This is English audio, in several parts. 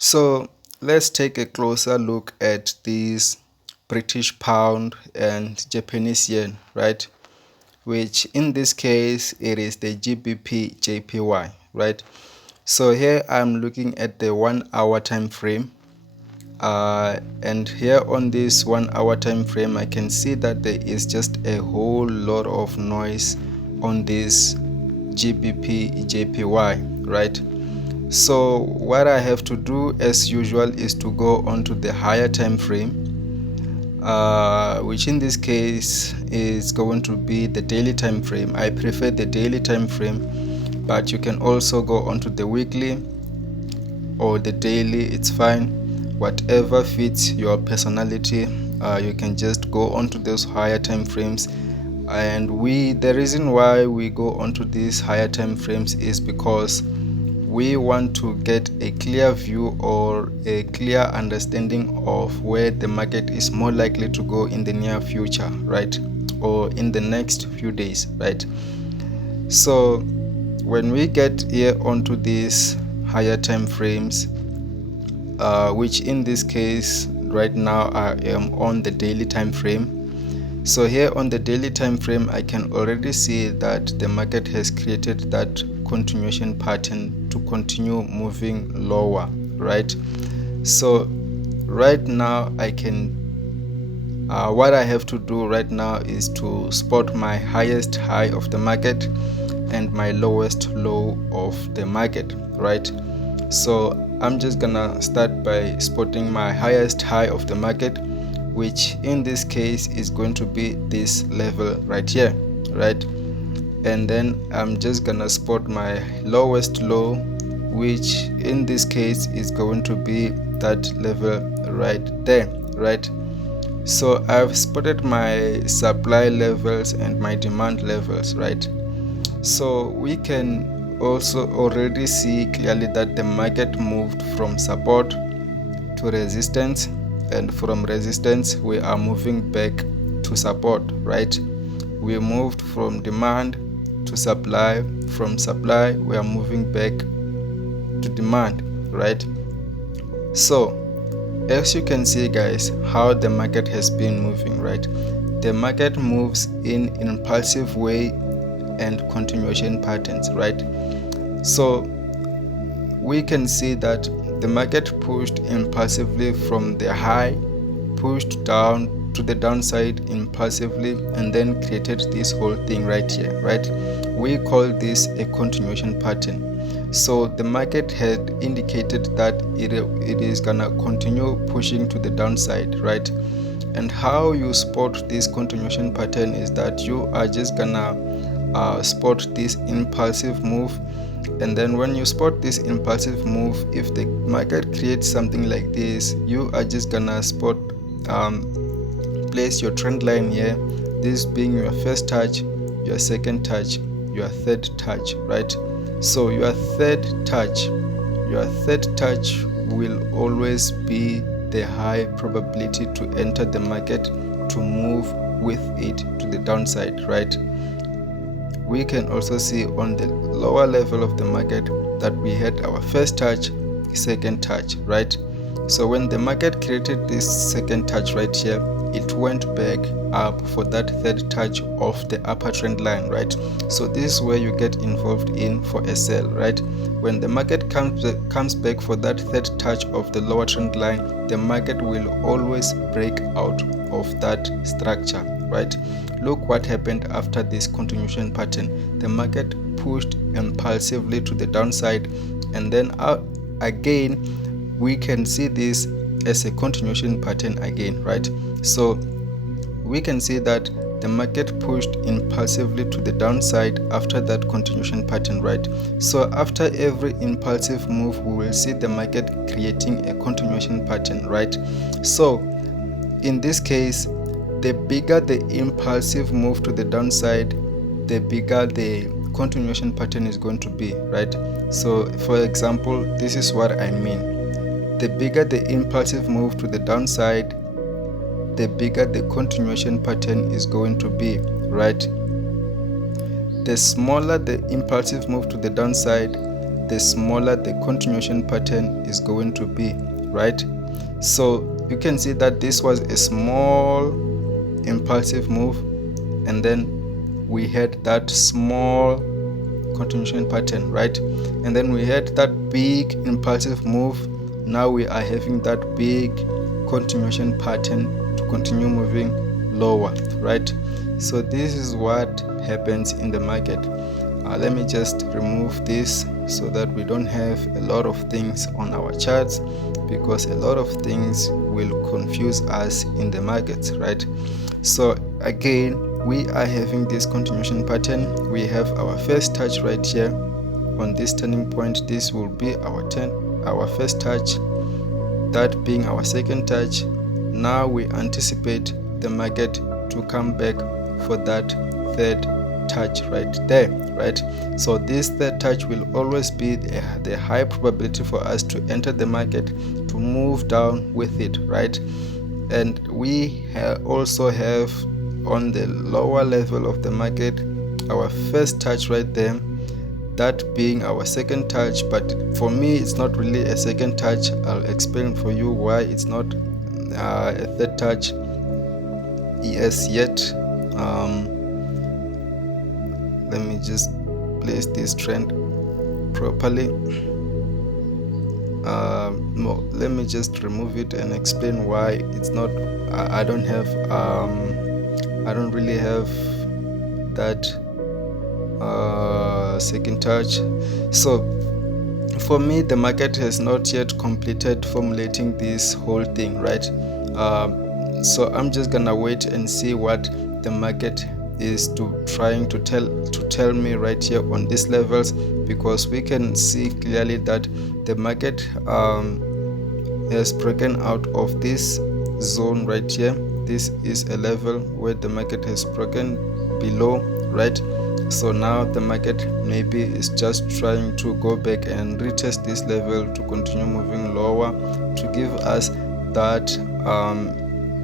So let's take a closer look at these British pound and Japanese yen, right? Which in this case it is the GBPJPY, right? So here I'm looking at the 1 hour time frame, and here on this 1 hour time frame I can see that there is just a whole lot of noise on this GBPJPY, right? So what I have to do as usual is to go onto the higher time frame, which in this case is going to be the daily time frame. I prefer the daily time frame, but you can also go onto the weekly or the daily, it's fine, whatever fits your personality. You can just go onto those higher time frames. And the reason why we go onto these higher time frames is because we want to get a clear view or a clear understanding of where the market is more likely to go in the near future, right? Or in the next few days, right? So when we get here onto these higher time frames, which in this case right now I am on the daily time frame. So here on the daily time frame I can already see that the market has created that continuation pattern to continue moving lower, right? So right now I can what I have to do right now is to spot my highest high of the market and my lowest low of the market, right? So I'm just gonna start by spotting my highest high of the market, which in this case is going to be this level right here, right? And then I'm just gonna spot my lowest low, which in this case is going to be that level right there, right? So I've spotted my supply levels and my demand levels, right? So we can also already see clearly that the market moved from support to resistance, and from resistance we are moving back to support, right? We moved from demand to supply, from supply we are moving back to demand, right? So as you can see guys, how the market has been moving, right? The market moves in impulsive way and continuation patterns, right? So we can see that the market pushed impulsively from the high, pushed down to the downside impulsively, and then created this whole thing right here, right? We call this a continuation pattern. So the market had indicated that it is gonna continue pushing to the downside, right? And how you spot this continuation pattern is that you are just gonna spot this impulsive move, and then when you spot this impulsive move, if the market creates something like this, you are just gonna spot place your trend line here, this being your first touch, your second touch, your third touch, right? So your third touch will always be the high probability to enter the market to move with it to the downside, right? We can also see on the lower level of the market that we had our first touch, second touch, right? So when the market created this second touch right here, it went back up for that third touch of the upper trend line, right? So this is where you get involved in for a sell, right? When the market comes back for that third touch of the lower trend line, the market will always break out of that structure, right? Look what happened after this continuation pattern. The market pushed impulsively to the downside, and then again we can see this as a continuation pattern again, right? So we can see that the market pushed impulsively to the downside after that continuation pattern, right? So after every impulsive move we will see the market creating a continuation pattern, right? So in this case, the bigger the impulsive move to the downside, the bigger the continuation pattern is going to be, right? So for example, this is what I mean. The bigger the impulsive move to the downside, the bigger the continuation pattern is going to be, right? The smaller the impulsive move to the downside, the smaller the continuation pattern is going to be, right? So you can see that this was a small impulsive move, and then we had that small continuation pattern, right? And then we had that big impulsive move. Now we are having that big continuation pattern to continue moving lower, right? So this is what happens in the market. Let me just remove this so that we don't have a lot of things on our charts, because a lot of things will confuse us in the markets, right? So again, we are having this continuation pattern. We have our first touch right here on this turning point. This will be our first touch, that being our second touch. Now we anticipate the market to come back for that third touch right there, right? So this third touch will always be the high probability for us to enter the market, to move down with it, right? And we also have on the lower level of the market our first touch right there, that being our second touch. But for me, it's not really a second touch. I'll explain for you why it's not a third touch yet. Let me just place this trend properly. No, let me just remove it and explain why it's not. I don't really have that second touch. So for me, the market has not yet completed formulating this whole thing, right? So I'm just gonna wait and see what the market is trying to tell me right here on these levels, because we can see clearly that the market has broken out of this zone right here. This is a level where the market has broken below, right? So now the market maybe is just trying to go back and retest this level to continue moving lower, to give us that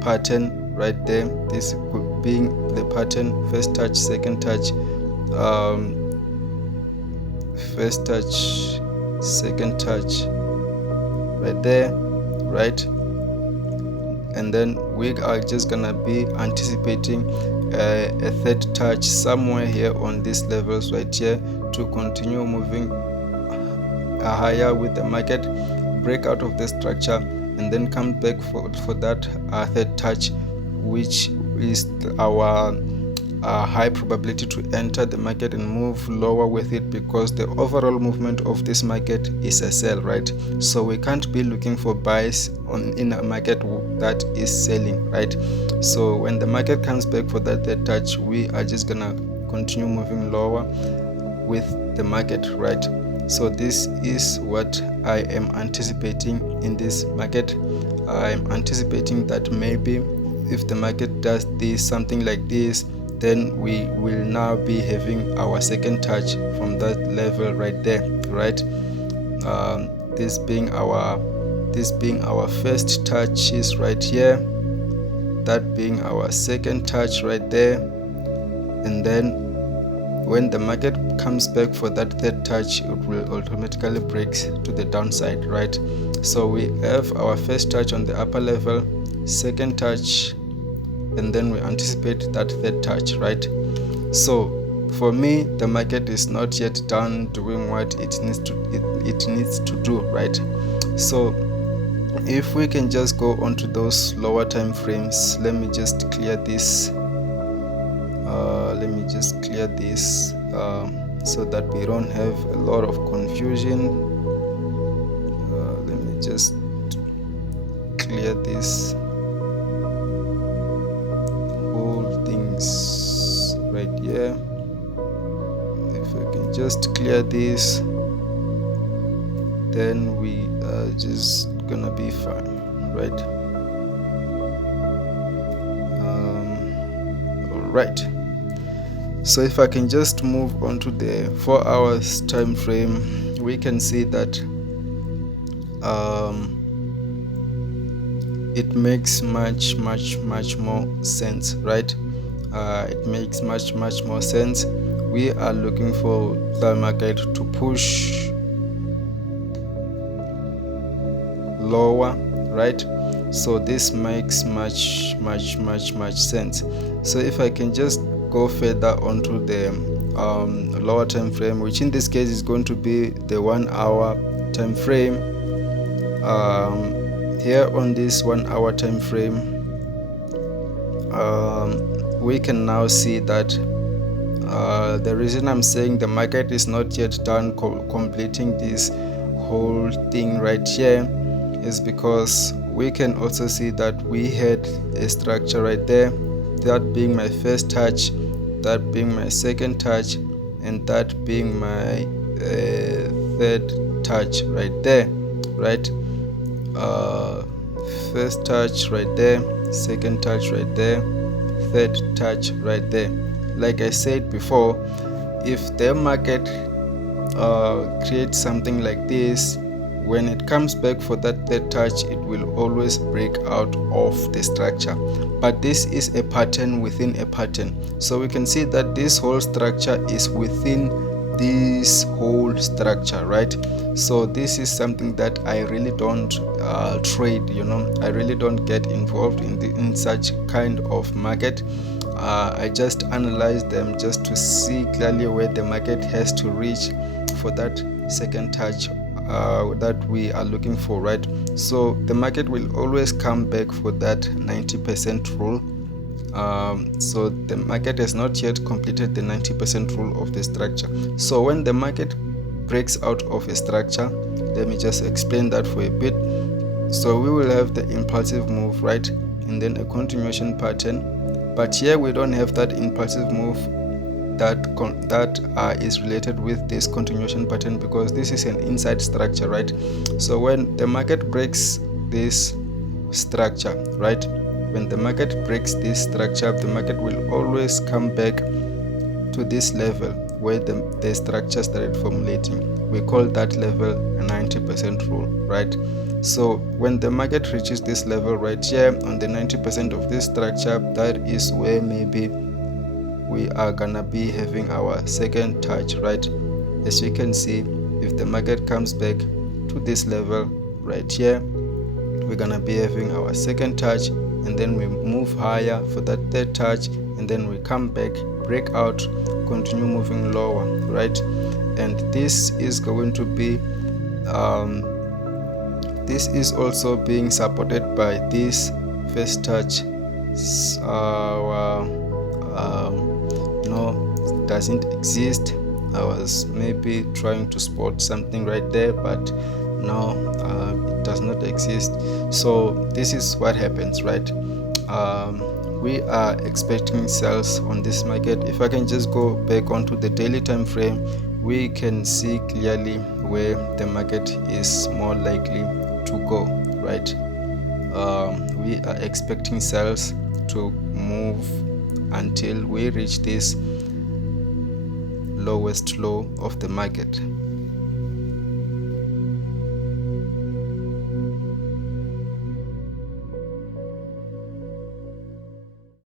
pattern right there, this being the pattern first touch, second touch, first touch, second touch right there, right? And then we are just gonna be anticipating a third touch somewhere here on these levels right here, to continue moving higher with the market, break out of the structure, and then come back for that third touch, which is our high probability to enter the market and move lower with it, because the overall movement of this market is a sell, right? So we can't be looking for buys in a market that is selling, right? So when the market comes back for that third touch, we are just gonna continue moving lower with the market, right? So this is what I am anticipating in this market. I'm anticipating that maybe if the market does this, something like this, then we will now be having our second touch from that level right there, right? This being our first touch is right here, that being our second touch right there, and then when the market comes back for that third touch, it will automatically break to the downside, right? So we have our first touch on the upper level, second touch, and then we anticipate that third touch, right? So for me, the market is not yet done doing what it needs to do, right? So if we can just go onto those lower time frames, let me just clear this. So that we don't have a lot of confusion. Let me just clear this whole things right here. If I can just clear this, then we are just gonna be fine, right? All right. So if I can just move on to the 4 hours time frame, we can see that it makes much more sense, right? It makes much more sense. We are looking for the market to push lower, right? So this makes much sense. So if I can just go further onto the lower time frame, which in this case is going to be the 1 hour time frame. Here on this 1 hour time frame, we can now see that the reason I'm saying the market is not yet done completing this whole thing right here is because we can also see that we had a structure right there, that being my first touch, that being my second touch, and that being my third touch right there, right? First touch right there, second touch right there, third touch right there. Like I said before, if the market creates something like this, when it comes back for that third touch, it will always break out of the structure. But this is a pattern within a pattern, so we can see that this whole structure is within this whole structure, right? So this is something that I really don't trade, you know. I really don't get involved in such kind of market. I just analyze them just to see clearly where the market has to reach for that second touch that we are looking for, right? So the market will always come back for that 90% rule. So the market has not yet completed the 90% rule of the structure. So when the market breaks out of a structure, let me just explain that for a bit. So we will have the impulsive move, right, and then a continuation pattern. But here we don't have that impulsive move that is related with this continuation pattern, because this is an inside structure, right? So when the market breaks this structure, right, when the market breaks this structure, the market will always come back to this level where the structure started formulating. We call that level a 90% rule, right? So when the market reaches this level right here on the 90% of this structure, that is where maybe we are gonna be having our second touch, right? As you can see, if the market comes back to this level right here, we're gonna be having our second touch, and then we move higher for that third touch, and then we come back, break out, continue moving lower, right? And this is going to be this is also being supported by this first touch. No, it doesn't exist. I was maybe trying to spot something right there, but no, it does not exist. So this is what happens, right? We are expecting sales on this market. If I can just go back onto the daily time frame, we can see clearly where the market is more likely to go, right? We are expecting sales to move until we reach this lowest low of the market.